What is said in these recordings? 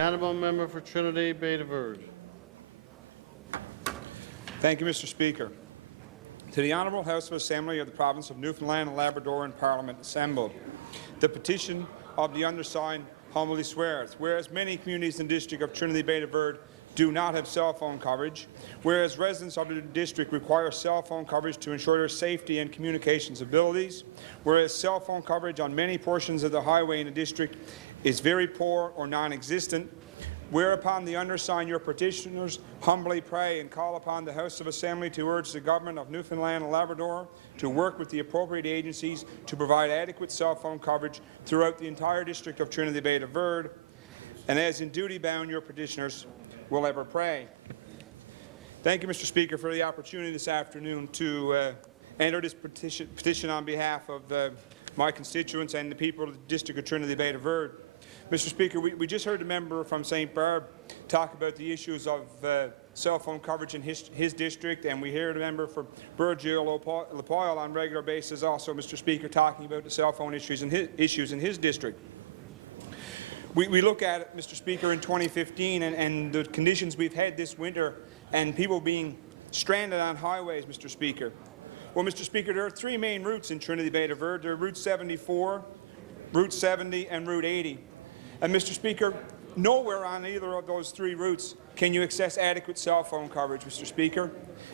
Honourable member for Trinity-Bay de Verde. Thank you, Mr. Speaker. To the Honourable House of Assembly of the Province of Newfoundland and Labrador in Parliament assembled, the petition of the undersigned humbly swears, whereas many communities in the district of Trinity-Bay de Verde do not have cell phone coverage, whereas residents of the district require cell phone coverage to ensure their safety and communications abilities, whereas cell phone coverage on many portions of the highway in the district is very poor or non-existent, whereupon the undersigned your petitioners humbly pray and call upon the House of Assembly to urge the Government of Newfoundland and Labrador to work with the appropriate agencies to provide adequate cell phone coverage throughout the entire district of Trinity-Bay de Verde, and as in duty bound your petitioners will ever pray. Thank you, Mr. Speaker, for the opportunity this afternoon to enter this petition on behalf of my constituents and the people of the district of Trinity-Bay de Verde. Mr. Speaker, we just heard the member from St. Barb talk about the issues of cell phone coverage in his district, and we hear the member for Burgeo-Lapoil on a regular basis also, Mr. Speaker, talking about the cell phone issues in his district. We look at it, Mr. Speaker, in 2015 and the conditions we've had this winter and people being stranded on highways, Mr. Speaker. Well, Mr. Speaker, there are three main routes in Trinity-Bay de Verde. There are Route 74, Route 70 and Route 80. And Mr. Speaker, nowhere on either of those three routes can you access adequate cell phone coverage, Mr. Speaker.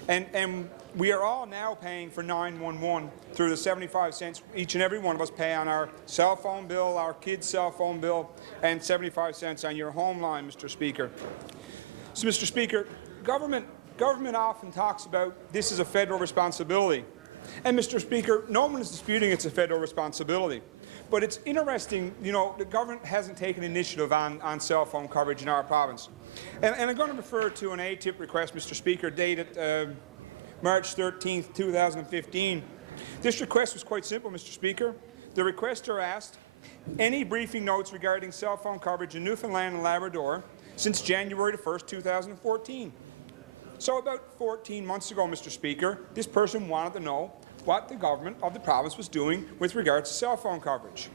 And we are all now paying for 911 through the 75 cents each and every one of us pay on our cell phone bill, our kids' cell phone bill, and 75 cents on your home line, Mr. Speaker. So, Mr. Speaker, government often talks about this is a federal responsibility. And, Mr. Speaker, no one is disputing it's a federal responsibility. But it's interesting, you know, the government hasn't taken initiative on cell phone coverage in our province. And I'm going to refer to an ATIP request, Mr. Speaker, dated March 13, 2015. This request was quite simple, Mr. Speaker. The requester asked any briefing notes regarding cell phone coverage in Newfoundland and Labrador since January 1, 2014. So about 14 months ago, Mr. Speaker, this person wanted to know what the government of the province was doing with regards to cell phone coverage.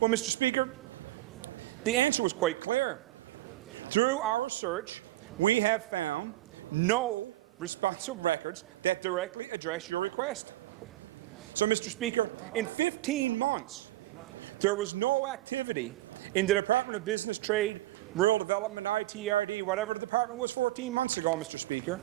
Well, Mr. Speaker, the answer was quite clear. Through our research, we have found no responsive records that directly address your request. So, Mr. Speaker, in 15 months, there was no activity in the Department of Business, Trade, Rural Development, ITRD, whatever the department was 14 months ago, Mr. Speaker.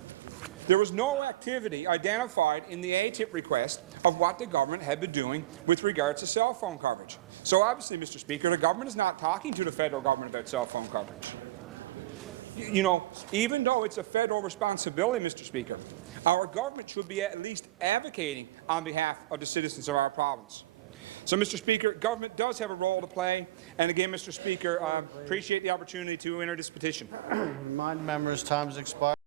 There was no activity identified in the ATIP request of what the government had been doing with regards to cell phone coverage. So obviously, Mr. Speaker, the government is not talking to the federal government about cell phone coverage. You know, even though it's a federal responsibility, Mr. Speaker, our government should be at least advocating on behalf of the citizens of our province. So, Mr. Speaker, government does have a role to play, and again, Mr. Speaker, I appreciate the opportunity to enter this petition. Remind members, time has expired.